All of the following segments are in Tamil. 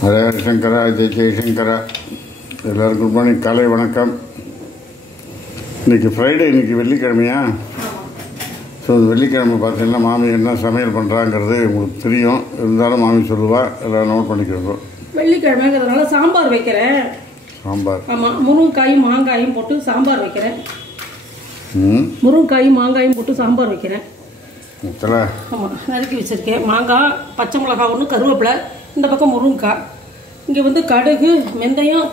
ஹரே சங்கரா ஜெய் ஜெய்சங்கரா. எல்லோரும் குட் மார்னிங், காலை வணக்கம். இன்றைக்கி ஃப்ரைடே, இன்றைக்கி வெள்ளிக்கிழமையா? ஸோ வெள்ளிக்கிழமை பார்த்தீங்கன்னா மாமி என்ன சமையல் பண்ணுறாங்கிறது உங்களுக்கு தெரியும். இருந்தாலும் மாமி சொல்லுவா, எல்லாம் நோட் பண்ணிக்கிறோம். வெள்ளிக்கிழமைங்கிறதுனால சாம்பார் வைக்கிறேன். சாம்பார், ஆமாம், முருங்கைக்காயும் மாங்காயும் போட்டு சாம்பார் வைக்கிறேன். முருங்கைக்காயும் மாங்காயும் போட்டு சாம்பார் வைக்கிறேன். ஆமாம், நறுக்கி வச்சுருக்கேன். மாங்காய், பச்சை மிளகாய் ஒன்று, கருவேப்பிலை, இந்த பக்கம் முருங்கைக்காய், இங்கே வந்து கடுகு, வெந்தயம்,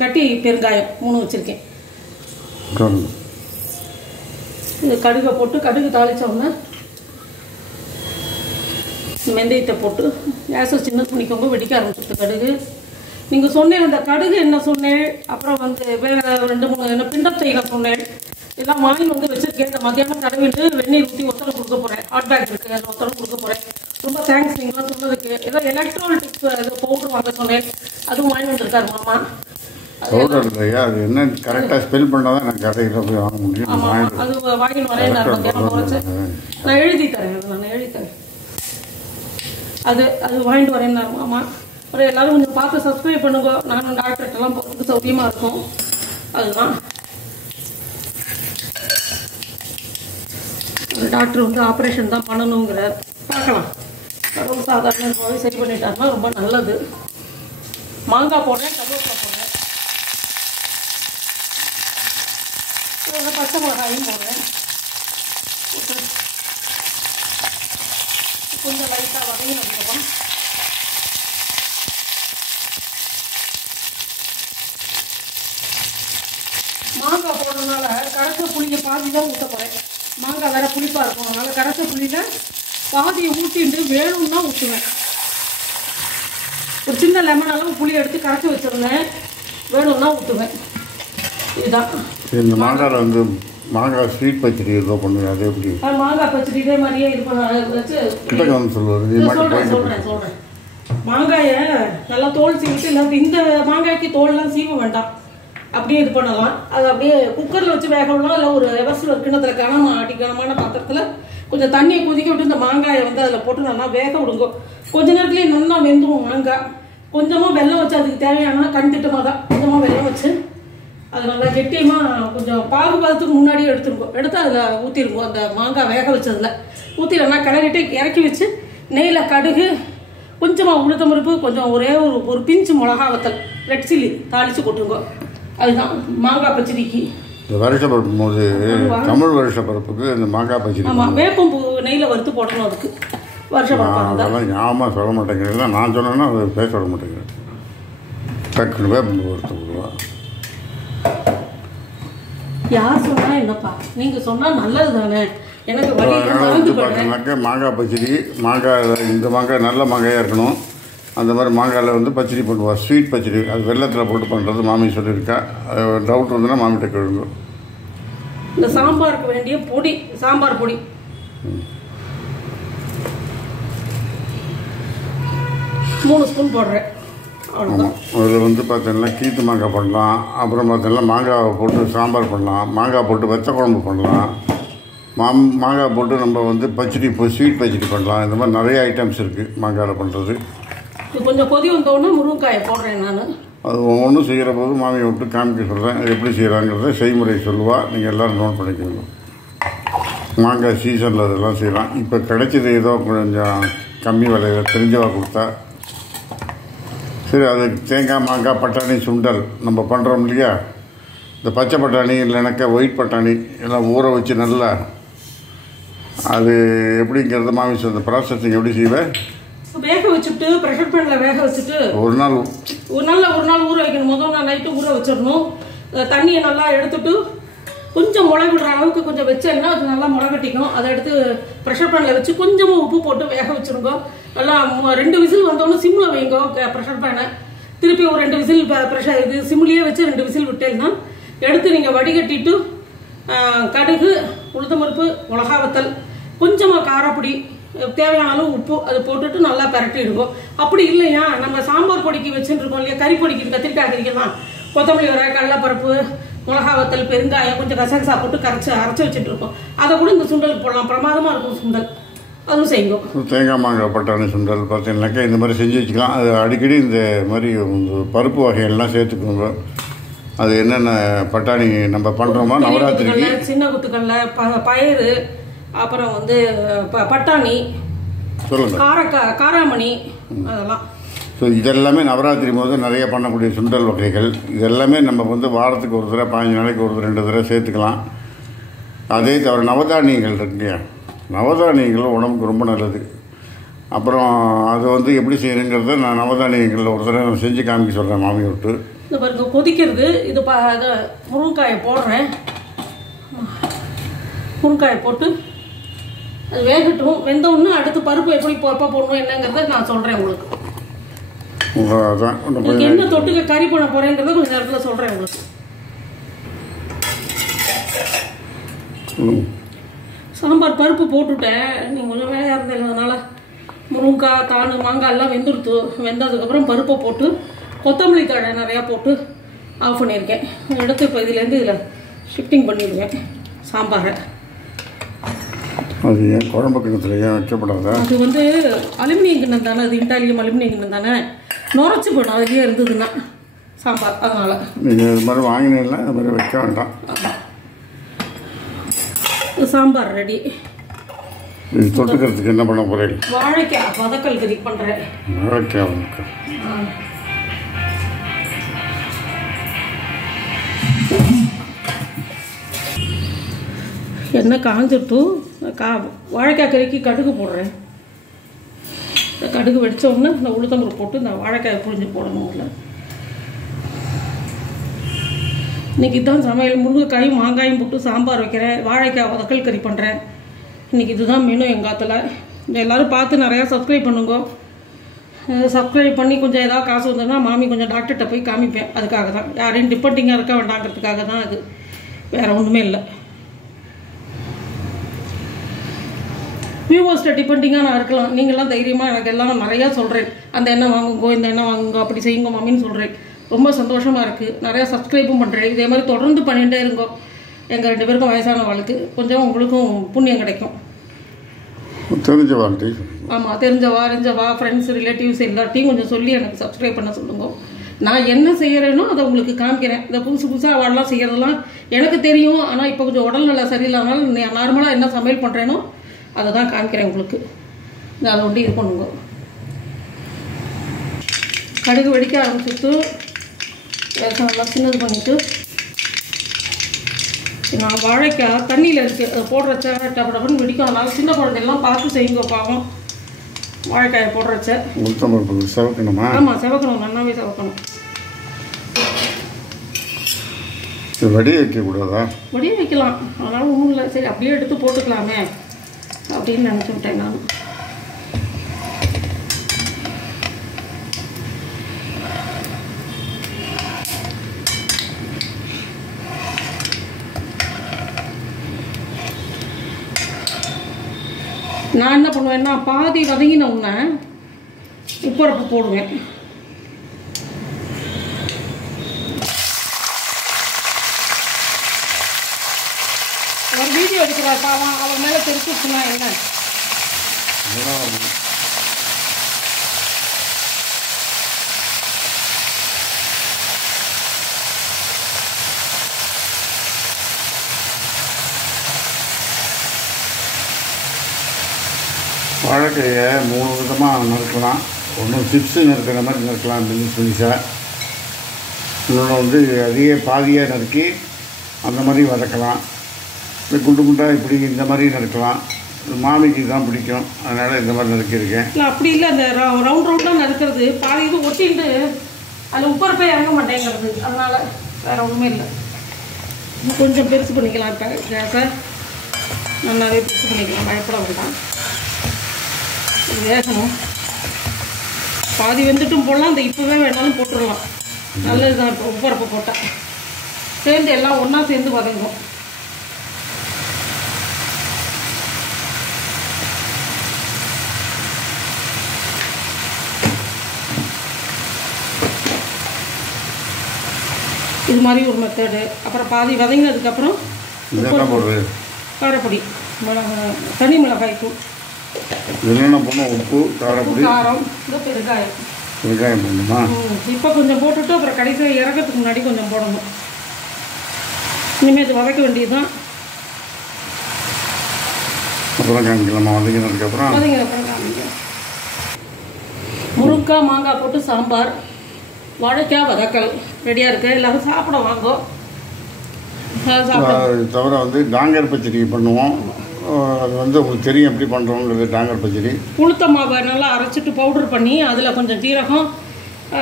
கட்டி பெருங்காயம் 3 வச்சுருக்கேன். இது கடுகை போட்டு கடுகு தாளித்தோம்னா வெந்தயத்தை போட்டு கேஸை சின்ன பண்ணிக்கோங்க. வெடிக்க ஆரம்பிச்சிட்டு கடுகு. நீங்கள் சொன்னேன் அந்த கடுகு என்ன சொன்னேன், அப்புறம் வந்து வேறு 2-3 என்ன பிண்டப் செய்யலாம் சொன்னேன். எல்லாம் வாங்கி வந்து வச்சுருக்கேன். இந்த மத்தியானம் தடவிட்டு வெந்நீர் ஊற்றி ஒத்தனை கொடுக்க போகிறேன். ஹாட் பேக் இருக்குது, அந்த ஒத்தனை கொடுக்க போகிறேன். ரொம்ப தேங்க்ஸ் நீங்களாம் சொன்னதுக்கு. ஏதோ எலக்ட்ரால் டிப்ஸ் ஏதோ பவுடர் வாங்க சொன்னேன், அதுவும் வாங்கி வந்திருக்காரு மாமா. பவுடர் இல்லையா? அது என்ன கரெக்டாக ஸ்பெல் பண்ணால் தான் எனக்கு கடையில் போய் வாங்க முடியும். ஆமாம், அது வாங்கின்னு வரேன். நான் எழுதி தரேன், அது வாங்கிட்டு வரேன் மாமா. அப்புறம் எல்லோரும் கொஞ்சம் பார்த்து சப்ஸ்கிரைப் பண்ணுங்க. நானும் டாக்டர்கிட்டலாம் போகிறதுக்கு சௌகரியமாக இருக்கும். அதுதான் டாக்டர் வந்து ஆப்ரேஷன் தான் பண்ணணுங்கிறார். பார்க்கலாம், கடவுள் சாதாரணமாகவே சரி பண்ணிட்டாருன்னா ரொம்ப நல்லது. மாங்காய் போடுறேன், கருவேப்பிலை போடுறேன், பச்சை மிளகாயும் போடுறேன். கொஞ்சம் லைட்டாக வதங்கினதுக்கப்புறம் மாங்காய் போடுறதுனால கரைச்ச புளியை பாதி தான் ஊற்ற போகிறேன். மாங்காய் வேறு புளிப்பாக இருக்கும், அதனால் கரைச்ச புளியில் பாதியை ஊற்றிட்டு வேணும்னா ஊற்றுவேன். ஒரு சின்ன லெமன் அளவு புளி எடுத்து கரைச்சி வச்சுருந்தேன், வேணும்னா ஊற்றுவேன். இதுதான் இந்த மாங்காயில் வந்து மாங்காய் ஸ்வீட் பச்சடி ஏதோ பண்ணுவேன். அது எப்படி? மாங்காய் பச்சடி இதே மாதிரியே இது பண்ண வச்சு சொல்கிறேன். மாங்காயை நல்லா தோல் சீவிட்டு, இல்லை இந்த மாங்காய்க்கு தோல்லாம் சீவ வேண்டாம், அப்படியே இது பண்ணலாம். அது அப்படியே குக்கரில் வச்சு வேக விடலாம். இல்லை ஒரு எவர்ஸில் கிண்ணத்தில் கனமான பாத்திரத்தில் கொஞ்சம் தண்ணியை கொதிக்க விட்டு இந்த மாங்காயை வந்து அதில் போட்டு நல்லா வேக விடுங்க. கொஞ்ச நேரத்துலேயே நல்லா வெந்துடும் மாங்காய். கொஞ்சமாக வெல்லம் வச்சு, அதுக்கு தேவையான கண் திட்டமாக தான் கொஞ்சமாக வெல்லம் வச்சு அது நல்லா கெட்டியமாக கொஞ்சம் பாகுபாதத்துக்கு முன்னாடியே எடுத்து அதில் ஊற்றிருங்கோ. அந்த மாங்காய் வேக வச்சதில் ஊற்றிடலாம். கிளறிட்டு இறக்கி வச்சு நெய்யில் கடுகு, கொஞ்சமாக உளுத்தம் பருப்பு, கொஞ்சம் ஒரே ஒரு பிஞ்சு மிளகா வத்தல், ரெட் சில்லி தாளித்து கொட்டுங்க. அதுதான் மாங்காய் பச்சடிக்கு. இந்த வருஷ பருப்பு போது தமிழ் வருஷ பருப்புக்கு இந்த மாங்காய் பச்சடி. ஆமாம், வேப்பம்பூ நெய்யில் வறுத்து போடணும். அதுக்கு வருஷ பருப்பு அதெல்லாம் ஞாபகம் சொல்ல மாட்டேங்கிறேன். நான் சொன்னேன்னா அதை பேச விட மாட்டேங்கிறேன். டக்குன்னு வேப்பம்பூ வறுத்து போடுவா. யார் சொன்னா என்னப்பா, நீங்கள் சொன்னால் நல்லது தானே. எனக்கு பார்த்தீங்கன்னாக்கா மாங்காய் பச்சடி, மாங்காய் இந்த மாங்காய் நல்ல மாங்காயாக இருக்கணும். அந்த மாதிரி மாங்காயில் வந்து பச்சடி பண்ணுவா, ஸ்வீட் பச்சடி. அது வெள்ளத்தில் போட்டு பண்ணுறது மாமி சொல்லியிருக்கா. டவுட் வந்துன்னா மாமிகிட்ட கேளுங்க. இந்த சாம்பாருக்கு வேண்டிய பொடி, சாம்பார் பொடி 3 ஸ்பூன் போடுறேன். ஆமாம், அதில் வந்து பார்த்தீங்கன்னா கீத்து மாங்காய் பண்ணலாம். அப்புறம் பார்த்தீங்கன்னா மாங்காய் போட்டு சாம்பார் பண்ணலாம். மாங்காய் போட்டு வெச்ச குழம்பு பண்ணலாம். மாங்காய் போட்டு நம்ம வந்து பச்சடி, ஸ்வீட் பச்சடி பண்ணலாம். இந்த மாதிரி நிறைய ஐட்டம்ஸ் இருக்குது மாங்காயில் பண்ணுறது. கொஞ்சம் கொதி வந்தோடனே முருங்கைக்காயை போடுறேன் நான். அது ஒவ்வொன்றும் செய்கிற போது மாமியை விட்டு காமிக்க சொல்கிறேன், எப்படி செய்கிறாங்கிறத செய்முறை சொல்லுவாள். நீங்கள் எல்லோரும் நோட் பண்ணிக்கோங்க. மாங்காய் சீசனில் அதெல்லாம் செய்யலாம். இப்போ கிடைச்சது ஏதோ கொஞ்சம் கம்மி விலையில் தெரிஞ்சவா கொடுத்தா சரி. அது தேங்காய், மாங்காய், பட்டாணி, சுண்டல் நம்ம பண்ணுறோம் இல்லையா? இந்த பச்சை பட்டாணி இல்லைனாக்கா ஒயிட் பட்டாணி எல்லாம் ஊற வச்சு நல்லா, அது எப்படிங்கிறது மாமி சொல்ல ப்ராசஸிங் எப்படி செய்வேன். வேக வச்சுட்டு ப்ரெஷர் பேனில் வேக வச்சுட்டு ஒரு நாள் ஊற வைக்கணும். முதல் நாள் நைட்டு ஊற வச்சிடணும். தண்ணியை நல்லா எடுத்துட்டு கொஞ்சம் முளை விடுற அளவுக்கு கொஞ்சம் வச்சேன்னா அது நல்லா முளை கட்டிக்கும். அதை எடுத்து ப்ரெஷர் பேனில் வச்சு கொஞ்சமாக உப்பு போட்டு வேக வச்சுருங்க. நல்லா 2 விசில் வந்தோடனே சிம்மில் வைங்க ப்ரெஷர் பேனை. திருப்பி ஒரு 2 விசில் இது சிம்லேயே வச்சு 2 விசில் விட்டேன்னா எடுத்து நீங்கள் வடிகட்டிட்டு கடுகு, உளுத்தம்பருப்பு, மிளகா வத்தல், கொஞ்சமாக காரப்பொடி, தேவையான அளவு உப்பு அது போட்டுட்டு நல்லா பரட்டிடுவோம். அப்படி இல்லையா, நம்ம சாம்பார் பொடிக்கு வச்சுட்டு இருக்கோம் இல்லையா, கறி பொடிக்கு, கத்திரிக்காய் கறிக்கலாம், கொத்தமல்லி வர, கடலைப்பருப்பு, மிளகா வத்தல், பெருங்காயம், கொஞ்சம் கசகசா போட்டு அரைச்சி வச்சுட்டு இருக்கோம். அதை கூட இந்த சுண்டலுக்கு போடலாம். பிரமாதமாக இருக்கும் சுண்டல். அதுவும் செய்யுங்க. தேங்காய் மாங்காய் பட்டாணி சுண்டல் பார்த்தீங்கன்னாக்கா இந்த மாதிரி செஞ்சு வச்சுக்கலாம். அது அடிக்கடி இந்த மாதிரி பருப்பு வகைகள்லாம் சேர்த்துக்கோங்க. அது என்னென்ன பட்டாணி நம்ம பண்ணுறோமோ நவராத்திரிக்கு சின்ன குத்துக்கல்ல பயிறு, அப்புறம் வந்து பட்டாணி, சொல்லுங்கள், காராமணி, அதெல்லாம். ஸோ இதெல்லாமே நவராத்திரி போது நிறைய பண்ணக்கூடிய சுண்டல் வகைகள். இதெல்லாமே நம்ம வந்து வாரத்துக்கு ஒரு தடவை 15 நாளைக்கு ஒரு 2 தடவை சேர்த்துக்கலாம். அதே தவிர நவதானியங்கள் இருக்குங்க, நவதானியங்கள் உடம்புக்கு ரொம்ப நல்லது. அப்புறம் அது வந்து எப்படி செய்யணுங்கிறத நான் நவதானியங்களில் ஒரு தடவை செஞ்சு காமிக்க சொல்கிறேன் மாமி விட்டு. இந்த பாருங்க கொதிக்கிறது. இது முருங்காயை போடுறேன். முருங்காயை போட்டு அது வேகட்டும். வெந்தோன்னு அடுத்து பருப்பு எப்படி எப்போ போடணும் என்னங்கிறத நான் சொல்கிறேன் உங்களுக்கு. என்ன தொட்டுக்க கறி பண்ண போகிறேங்கிறத கொஞ்சம் நேரத்தில் சொல்கிறேன் உங்களுக்கு. சாம்பார் பருப்பு போட்டுவிட்டேன். நீங்கள் கொஞ்சம் வேலையாக இருந்ததுனால முருங்காய், தானு, மாங்காய் எல்லாம் வெந்துடுத்து. வெந்ததுக்கப்புறம் பருப்பை போட்டு கொத்தமல்லி தழை நிறையா போட்டு ஆஃப் பண்ணியிருக்கேன். எடுத்து இப்போ இதுலேருந்து இதில் ஷிஃப்டிங் பண்ணிடுவேன் சாம்பாரை. அது ஏன் குழம்பு கிணத்துல ஏன் வைக்கப்படாதா? அது வந்து அலுமினியம் கிண்ணம் தானே, அது இட்டாலியம் அலுமினியம் கிண்ணம் தானே, நுரைச்சி போய்டும் அதுலேயே இருந்ததுன்னா சாம்பார். அதனால் நீங்கள் இது மாதிரி வாங்கினீங்கன்னா அது மாதிரி வைக்க வேண்டாம். சாம்பார் ரெடி. இது தொட்டுக்கிறதுக்கு என்ன பண்ண போகிறேன்? வாழைக்காய் வதக்கல் கறி பண்ணுறேன். வாழைக்காய் வதக்கல். எண்ணெய் காஞ்சிட்டும் வாழைக்காய் கறிக்கு கடுகு போடுறேன். இந்த கடுகு வெடிச்ச உடனே இந்த உளுத்தம்பருப்பு போட்டு இந்த வாழைக்காயை புழிஞ்சு போடணும். அதில் இன்றைக்கி தான் சமையல். முருங்கைக்காயும் மாங்காயும் போட்டு சாம்பார் வைக்கிறேன். வாழைக்காய் வதக்கல் கறி பண்ணுறேன். இன்றைக்கி இதுதான் மெனு எங்காத்தில். எல்லோரும் பார்த்து நிறையா சப்ஸ்கிரைப் பண்ணுங்க. சப்ஸ்கிரைப் பண்ணி கொஞ்சம் ஏதாவது காசு வந்ததுன்னா மாமி கொஞ்சம் டாக்டர்கிட்ட போய் காமிப்பேன். அதுக்காக தான், யாரையும் டிபெண்டிங்காக இருக்க வேண்டாங்கிறதுக்காக தான். அது வேறு ஒன்றுமே இல்லை. வியூவர்ஸ்ட்டை டிபெண்டிங்காக நான் இருக்கலாம். நீங்களாம் தைரியமாக எனக்கு எல்லாம் நிறையா சொல்கிறேன். அந்த எண்ணெய் வாங்குங்கோ, இந்த எண்ணெய் வாங்குங்கோ, அப்படி செய்யுங்க மாமின்னு சொல்கிறேன். ரொம்ப சந்தோஷமாக இருக்குது. நிறையா சப்ஸ்கிரைப்பும் பண்ணுறேன். இதே மாதிரி தொடர்ந்து பண்ணிகிட்டே இருங்கோ. எங்கள் 2 பேருக்கும் வயசானவாளுக்கு கொஞ்சம் உங்களுக்கும் புண்ணியம் கிடைக்கும். தெரிஞ்சவாழ்க்கை. ஆமாம், தெரிஞ்சவா ஃப்ரெண்ட்ஸ் ரிலேட்டிவ்ஸ் எல்லாத்தையும் கொஞ்சம் சொல்லி எனக்கு சப்ஸ்கிரைப் பண்ண சொல்லுங்க. நான் என்ன செய்கிறேனோ அதை உங்களுக்கு காமிக்கிறேன். இந்த புதுசாக அவள்லாம் செய்கிறதெல்லாம் எனக்கு தெரியும். ஆனால் இப்போ கொஞ்சம் உடல்நல சரியில்லாதனால நார்மலாக என்ன சமையல் பண்ணுறேனோ அதை தான் காமிக்கிறேன் உங்களுக்கு. அதை ஒண்டி இது பண்ணுங்க. கடுகு வெடிக்க ஆரம்பிச்சுட்டு நல்லா சின்னது பண்ணிவிட்டு நான் வாழைக்காய் தண்ணியில் இருக்குது. அதை போடுறச்ச டபுன்னு வெடிக்கும். அதனால் சின்ன குழந்தைலாம் பார்த்து செய்யுங்க பாவம். வாழைக்காயை போடுறச்ச செவக்கணுமா? ஆமாம், செவக்கணும், நல்லாவே செவக்கணும். வடி வைக்கக்கூடாதா? வடி வைக்கலாம், அதனால் ஒன்றும் இல்லை. சரி அப்படியே எடுத்து போட்டுக்கலாமே அப்படின்னு நினச்சி விட்டேன் நான். நான் என்ன பண்ணுவேன்னா பாதி வதங்கின உடனே உப்பரப்பு போடுவேன். ஒரு வீடியோ எடுக்கிறார் பாவம், அவர் மேலே தெரிச்சுச்சுன்னா என்ன? வாழைக்காயை 3 விதமாக நறுக்கலாம். ஒன்று சிப்ஸு நறுக்கிற மாதிரி நறுக்கலாம், பினிஷாக. இன்னொன்று வந்து அதிக பாதியாக நறுக்கி அந்த மாதிரி வதக்கலாம். இல்லை குண்டு குண்டாக இப்படி இந்த மாதிரி நறுக்கலாம். மாமிக்கு தான் பிடிக்கும், அதனால் இந்த மாதிரி நறுக்கியிருக்கேன். இல்லை அப்படி இல்லை, அந்த ரவுண்டாக நறுக்கிறது பாதி இது ஒட்டிட்டு அதில் உப்பரப்பே இறங்க மாட்டேங்கிறது. அதனால் வேறு ஒன்றுமே இல்லை. கொஞ்சம் பெருசு பண்ணிக்கலாம். இப்போ கேஸை நல்லாவே பெருசு பண்ணிக்கலாம், பயப்பட வேண்டாம். வேகணும். பாதி வெந்துட்டும் போடலாம், அந்த இப்போவே வேணாலும் போட்டுடலாம். நல்லதுதான். இப்போ உப்பரப்பை போட்டால் சேர்ந்து எல்லாம் ஒன்றா சேர்ந்து வதங்கும். இது மாதிரி ஒரு மெத்தடு. அப்புறம் பாதி வதங்கினதுக்கப்புறம் காரப்பொடி, தனி மிளகாய் தூள், என்னென்ன போடணும்? உப்பு, காரப்பொடி, காரம், இந்த பெருங்காயம். வெங்காயம் போடணுமா? இப்போ கொஞ்சம் போட்டுட்டு அப்புறம் கடைசியாக இறக்கிறதுக்கு முன்னாடி கொஞ்சம் போடணும். இனிமேல் இது வதக்க வேண்டியது தான். அப்புறம் காமிக்கலாமா? வதங்கினதுக்கப்புறம் காமிக்கலாம். முருங்கைக்காய் மாங்காய் போட்டு சாம்பார், வாழைக்காய் வதக்கல் ரெடியாக இருக்குது. எல்லோரும் சாப்பிட வாங்கோ. தவிர வந்து டாங்கர் பச்சடி பண்ணுவோம். அது வந்து உங்களுக்கு தெரியும் எப்படி பண்ணுறோங்கிறது. டாங்கர் பச்சடி உளுத்த மாவை நல்லா அரைச்சிட்டு பவுடர் பண்ணி அதில் கொஞ்சம் ஜீரகம்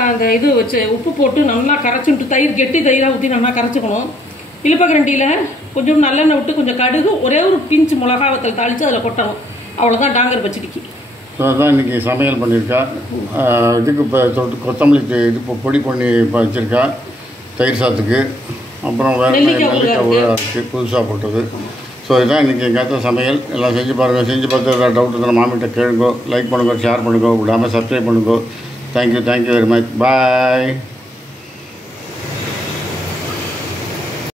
அந்த இது வச்சு உப்பு போட்டு நல்லா கரைச்சிட்டு தயிர் கெட்டி தயிராக ஊற்றி நல்லா கரைச்சிக்கணும். இழுப்பக்கரண்டியில் கொஞ்சம் நல்லெண்ணெய் விட்டு கொஞ்சம் கடுகு ஒரே ஒரு பிஞ்சு மிளகா வத்தல் தாளித்து அதில் கொட்டணும். அவ்வளோதான் டாங்கர் பச்சடிக்கு. ஸோ அதுதான் இன்றைக்கி சமையல் பண்ணியிருக்கா. இதுக்கு இப்போ கொத்தமல்லி இது இப்போ பொடி பண்ணி இப்போ வச்சுருக்கா தயிர் சாத்துக்கு. அப்புறம் வேறு நெல்லிக்காய் ஊழாக இருக்குது புதுசாக போட்டது. ஸோ இதுதான் இன்றைக்கி எங்கள் சமையல். எல்லாம் செஞ்சு பாருங்கள். செஞ்சு பார்த்து ஏதாவது டவுட் இருந்தால் மாமிகிட்ட கேளுங்கோ. லைக் பண்ணுங்க, ஷேர் பண்ணுங்க, விடாமல் சப்ஸ்கிரைப் பண்ணுங்க. Thank you very much. பாய்.